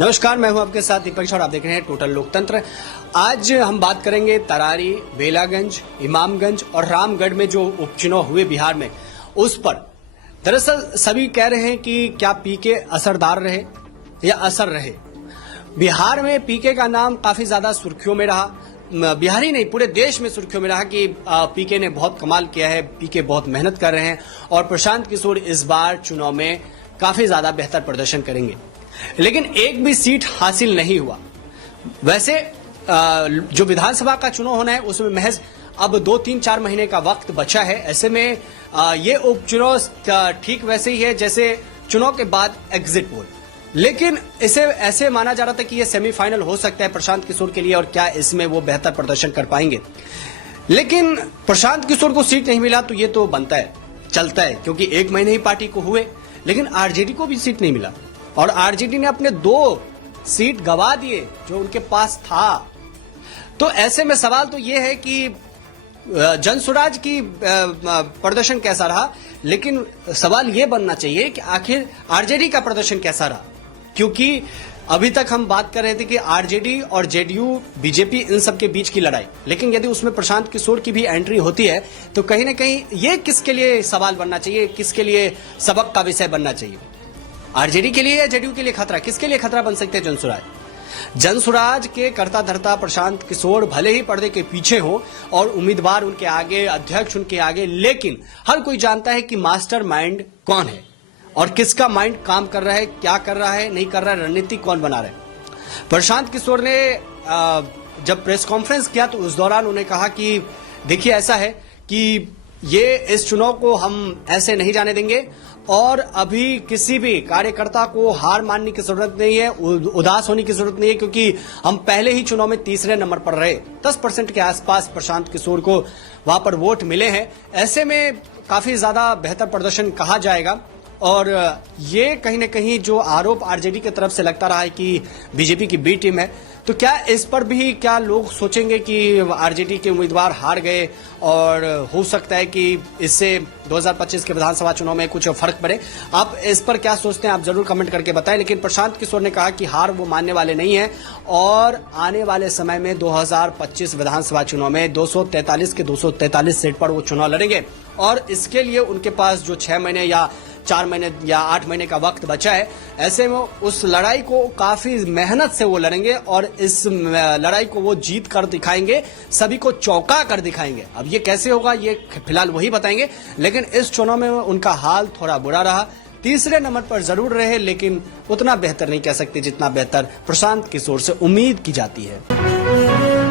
नमस्कार, मैं हूं आपके साथ दीपक और आप देख रहे हैं टोटल लोकतंत्र। आज हम बात करेंगे तरारी, बेलागंज, इमामगंज और रामगढ़ में जो उपचुनाव हुए बिहार में, उस पर। दरअसल सभी कह रहे हैं कि क्या पीके असरदार रहे या असर रहे। बिहार में पीके का नाम काफी ज्यादा सुर्खियों में रहा। बिहार ही नहीं, पूरे देश में सुर्खियों में रहा कि पीके ने बहुत कमाल किया है, पीके बहुत मेहनत कर रहे हैं और प्रशांत किशोर इस बार चुनाव में काफी ज्यादा बेहतर प्रदर्शन करेंगे। लेकिन एक भी सीट हासिल नहीं हुआ। वैसे जो विधानसभा का चुनाव होना है उसमें महज अब 2-3-4 महीने का वक्त बचा है। ऐसे में ये उपचुनाव ठीक वैसे ही है जैसे चुनाव के बाद एग्जिट पोल। लेकिन इसे ऐसे माना जा रहा था कि ये सेमीफाइनल हो सकता है प्रशांत किशोर के लिए और क्या इसमें वो बेहतर प्रदर्शन कर पाएंगे। लेकिन प्रशांत किशोर को सीट नहीं मिला तो ये तो बनता है, चलता है, क्योंकि 1 महीने ही पार्टी को हुए। लेकिन आरजेडी को भी सीट नहीं मिला और आरजेडी ने अपने 2 सीट गवा दिए जो उनके पास था। तो ऐसे में सवाल तो यह है कि जनसुराज की प्रदर्शन कैसा रहा, लेकिन सवाल यह बनना चाहिए कि आखिर आरजेडी का प्रदर्शन कैसा रहा। क्योंकि अभी तक हम बात कर रहे थे कि आरजेडी और जेडीयू, बीजेपी, इन सब के बीच की लड़ाई, लेकिन यदि उसमें प्रशांत किशोर की भी एंट्री होती है तो कहीं ना कहीं ये किसके लिए सवाल बनना चाहिए, किसके लिए सबक का विषय बनना चाहिए। आरजेडी के लिए या जेडीयू के लिए खतरा, किसके लिए खतरा बन सकते हैं जनसुराज। जनसुराज के करता धरता प्रशांत किशोर भले ही पर्दे के पीछे हो और उम्मीदवार उनके आगे, अध्यक्ष उनके आगे, लेकिन हर कोई जानता है कि मास्टर माइंड कौन है और किसका माइंड काम कर रहा है, क्या कर रहा है, नहीं कर रहा है, रणनीति कौन बना रहा है। प्रशांत किशोर ने जब प्रेस कॉन्फ्रेंस किया तो उस दौरान उन्होंने कहा कि देखिए ऐसा है कि ये इस चुनाव को हम ऐसे नहीं जाने देंगे और अभी किसी भी कार्यकर्ता को हार मानने की जरूरत नहीं है, उदास होने की जरूरत नहीं है, क्योंकि हम पहले ही चुनाव में तीसरे नंबर पर रहे। 10% के आसपास प्रशांत किशोर को वहां पर वोट मिले हैं। ऐसे में काफी ज्यादा बेहतर प्रदर्शन कहा जाएगा। और ये कहीं ना कहीं जो आरोप आरजेडी की तरफ से लगता रहा है कि बीजेपी की बी टीम है, तो क्या इस पर भी क्या लोग सोचेंगे कि आरजेडी के उम्मीदवार हार गए और हो सकता है कि इससे 2025 के विधानसभा चुनाव में कुछ फर्क पड़े। आप इस पर क्या सोचते हैं, आप जरूर कमेंट करके बताएं। लेकिन प्रशांत किशोर ने कहा कि हार वो मानने वाले नहीं है और आने वाले समय में 2025 विधानसभा चुनाव में 243 के 243 सीट पर वो चुनाव लड़ेंगे और इसके लिए उनके पास जो 6 महीने या 4 महीने या 8 महीने का वक्त बचा है, ऐसे में उस लड़ाई को काफी मेहनत से वो लड़ेंगे और इस लड़ाई को वो जीत कर दिखाएंगे, सभी को चौंका कर दिखाएंगे। अब ये कैसे होगा ये फिलहाल वही बताएंगे, लेकिन इस चुनाव में उनका हाल थोड़ा बुरा रहा। तीसरे नंबर पर जरूर रहे, लेकिन उतना बेहतर नहीं कह सकते जितना बेहतर प्रशांत किशोर से उम्मीद की जाती है।